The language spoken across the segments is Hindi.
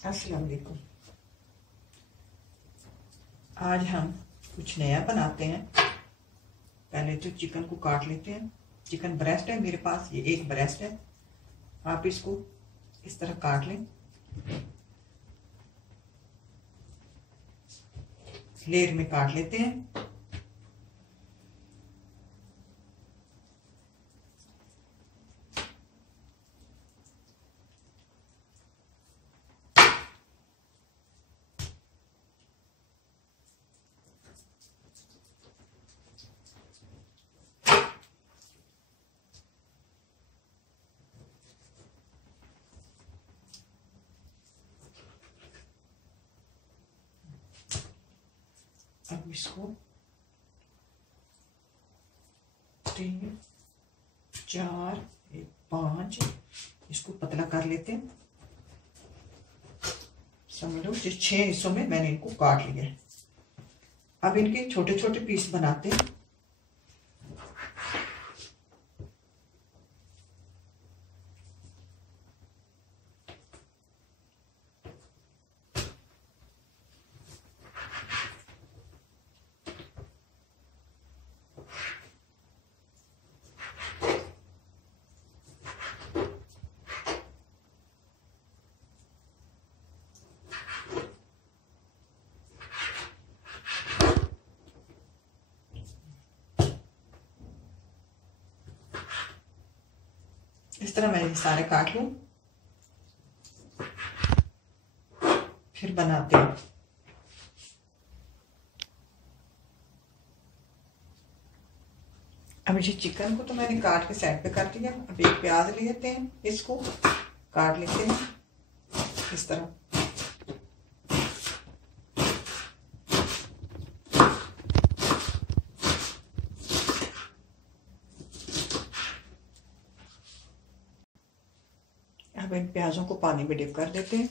अस्सलाम वालेकुम। आज हम कुछ नया बनाते हैं। पहले तो चिकन को काट लेते हैं। चिकन ब्रेस्ट है मेरे पास, ये एक ब्रेस्ट है। आप इसको इस तरह काट लें, लेयर में काट लेते हैं। अब इसको 3 4 5 इसको पतला कर लेते हैं। समझ लो जिस 6 हिस्सों में मैंने इनको काट लिया है। अब इनके छोटे छोटे पीस बनाते हैं। इस तरह मैं सारे काट लूं, फिर बनाते हैं। अब इसे चिकन को तो मैंने काट के साइड पे कर दिया। अब एक प्याज ले लेते हैं, इसको काट लेते हैं इस तरह। अब इन प्याजों को पानी में डिप कर देते हैं।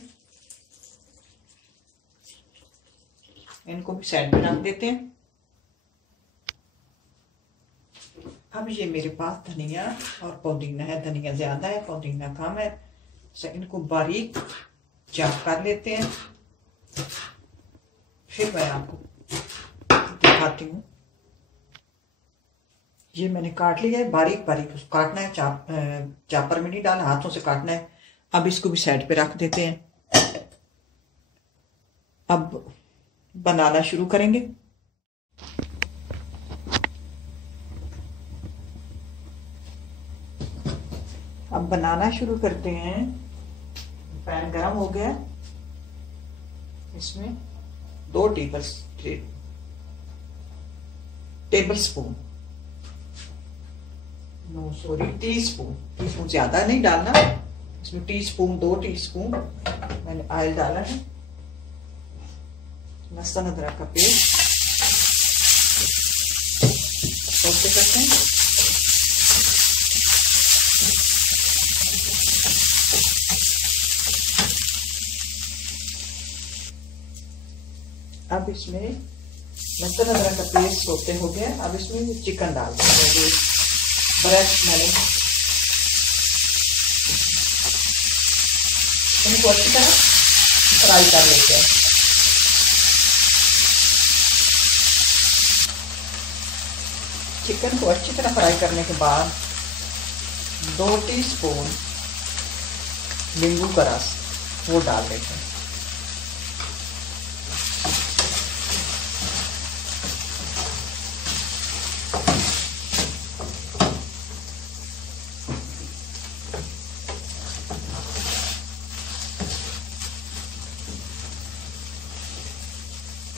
इनको भी साइड में रख देते हैं। अब ये मेरे पास धनिया और पुदीना है। धनिया ज्यादा है, पुदीना कम है। इनको बारीक चॉप कर लेते हैं, फिर मैं आपको दिखाती हूँ। ये मैंने काट लिया है बारीक बारीक। उसको काटना है, चॉपर में नहीं डालना, हाथों से काटना है। अब इसको भी साइड पे रख देते हैं। अब बनाना शुरू करेंगे। अब बनाना शुरू करते हैं। पैन गरम हो गया, इसमें 2 tablespoon, no sorry teaspoon, teaspoon ज्यादा नहीं डालना। इसमें टीस्पून 2 टीस्पून मैंने ऑयल डाला है। लहसुन अदरक का पेस्ट रोस्ट करते हैं। अब इसमें लहसुन अदरक का पेस्ट सोते हो गया। अब इसमें चिकन डाल देते हैं। ब्रेस्ट मैंने इनको अच्छी तरह फ्राई कर लेते हैं। चिकन को अच्छी तरह फ्राई करने के बाद 2 टीस्पून नींबू का रस वो डाल देते हैं।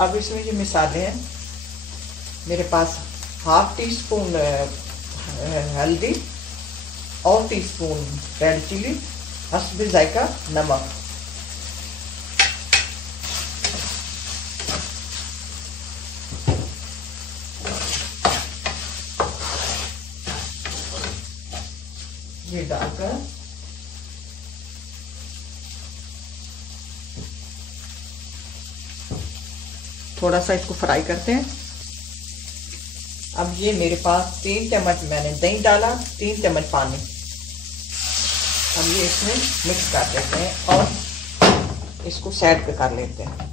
अब इसमें जो मसाले हैं, मेरे पास 1/2 टीस्पून हल्दी और टीस्पून रेड चिली, हस्बे जायका नमक। ये डालकर थोड़ा सा इसको फ्राई करते हैं। अब ये मेरे पास 3 चम्मच मैंने दही डाला, 3 चम्मच पानी। अब ये इसमें मिक्स कर देते हैं और इसको साइड पे कर लेते हैं।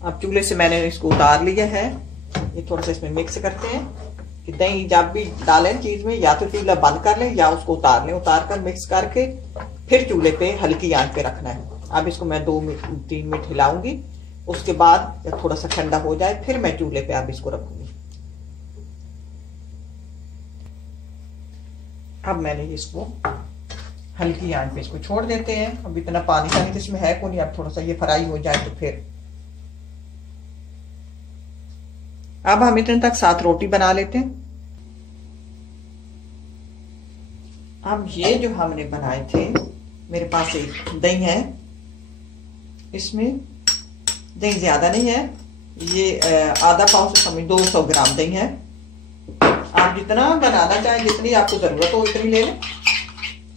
अब चूल्हे से मैंने इसको उतार लिया है। ये थोड़ा सा इसमें मिक्स करते हैं कि दही जब भी डालें चीज में या तो चूल्हा बंद कर लें या उसको उतार लें। उतार कर मिक्स करके फिर चूल्हे पे हल्की आंच पे रखना है। अब इसको मैं 2-3 मिनट हिलाऊंगी। उसके बाद जब थोड़ा सा ठंडा हो जाए फिर मैं चूल्हे पे अब इसको रखूंगी। अब मैंने इसको हल्की आंच पे इसको छोड़ देते हैं। अब इतना पानी इसमें है को नहीं। अब थोड़ा सा ये फ्राई हो जाए तो फिर अब हम इतने तक 7 रोटी बना लेते हैं। अब ये जो हमने बनाए थे, मेरे पास एक दही है। इसमें दही ज्यादा नहीं है, ये आधा पाव से समझ 200 ग्राम दही है। आप जितना बनाना चाहें, जितनी आपको जरूरत हो उतनी ले लें।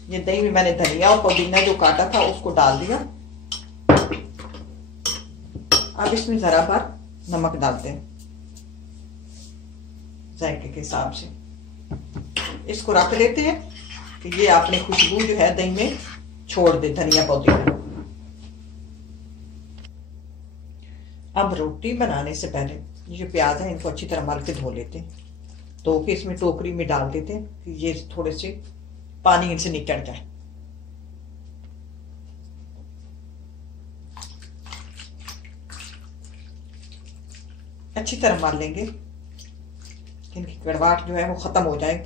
ये दही में मैंने धनिया और पुदीना जो काटा था उसको डाल दिया। अब इसमें जरा भर नमक डालते हैं जायके के हिसाब से। इसको रख देते हैं कि ये अपनी खुशबू जो है दही में छोड़ दे, धनिया पुदीना। अब रोटी बनाने से पहले ये जो प्याज है इनको अच्छी तरह मल के धो लेते हैं। धो के इसमें टोकरी में डाल देते हैं कि ये थोड़े से पानी इनसे निकल जाए। अच्छी तरह मल लेंगे, इनकी कड़वाहट जो है वो खत्म हो जाए।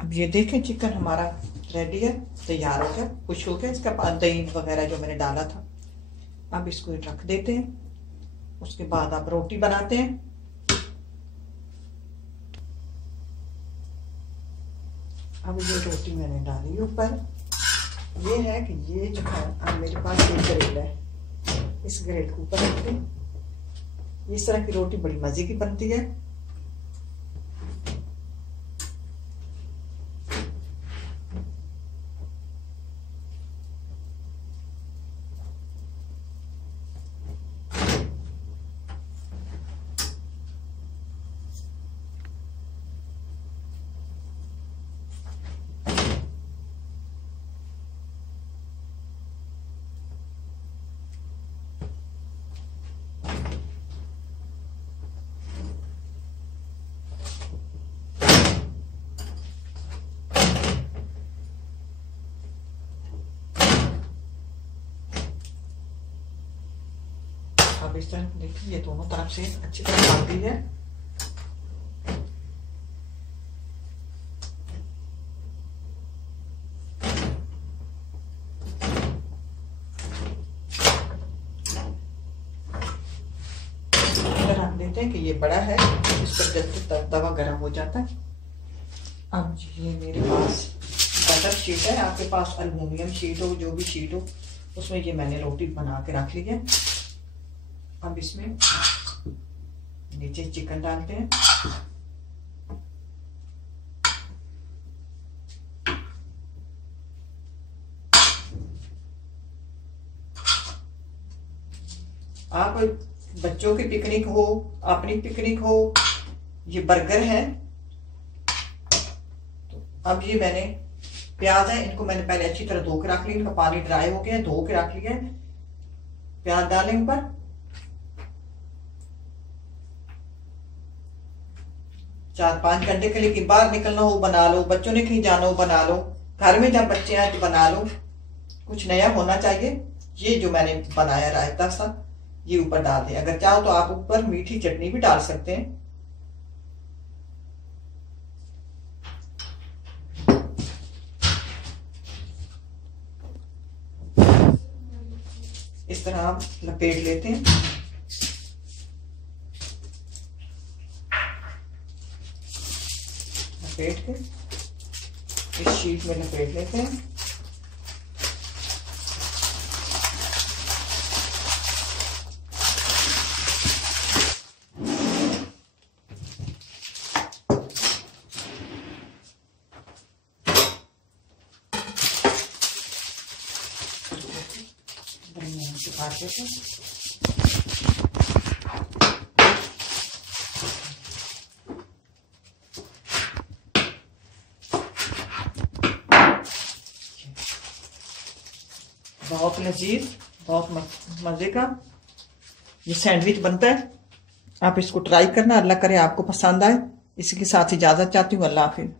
अब ये देखें चिकन हमारा रेडी है, तैयार हो गया, खुश हो गया। इसका दही वगैरह जो मैंने डाला था। अब इसको रख देते हैं। उसके बाद आप रोटी बनाते हैं। अब ये रोटी मैंने डाली ऊपर। ये है कि ये जो है, अब मेरे पास एक ग्रिल है, इस ग्रिल के ऊपर रखते हैं। इस तरह की रोटी बड़ी मजे की बनती है। अब इस तरह देखिए, ये दोनों तरफ से अच्छी तरह पक गई है। रख देते हैं कि ये बड़ा है, इस पर जल्दी तवा गर्म हो जाता है। अब ये मेरे पास बटर शीट है, आपके पास अल्युमिनियम शीट हो, जो भी शीट हो, उसमें ये मैंने रोटी बना के रख ली है। अब इसमें नीचे चिकन डालते हैं। आप बच्चों की पिकनिक हो, अपनी पिकनिक हो, ये बर्गर है। तो अब ये मैंने प्याज है, इनको मैंने पहले अच्छी तरह धो के रख लिया। इनका पानी ड्राई हो गया है, धो के रख लिया है। प्याज डालें ऊपर। 4-5 घंटे के लिए कि बाहर निकलना हो बना लो, बच्चों ने कहीं जाना हो बना लो, घर में जब बच्चे आए तो बना लो। कुछ नया होना चाहिए। ये जो मैंने बनाया रायता सा, ये ऊपर डाल दें। अगर चाहो तो आप ऊपर मीठी चटनी भी डाल सकते हैं। इस तरह आप लपेट लेते हैं। लपेट के इस शीट में लपेट लेते हैं। इसे काट लेते हैं। बहुत लजीज, बहुत मजे का ये सैंडविच बनता है। आप इसको ट्राई करना। अल्लाह करे आपको पसंद आए। इसी के साथ इजाजत चाहती हूँ। अल्लाह हाफिज।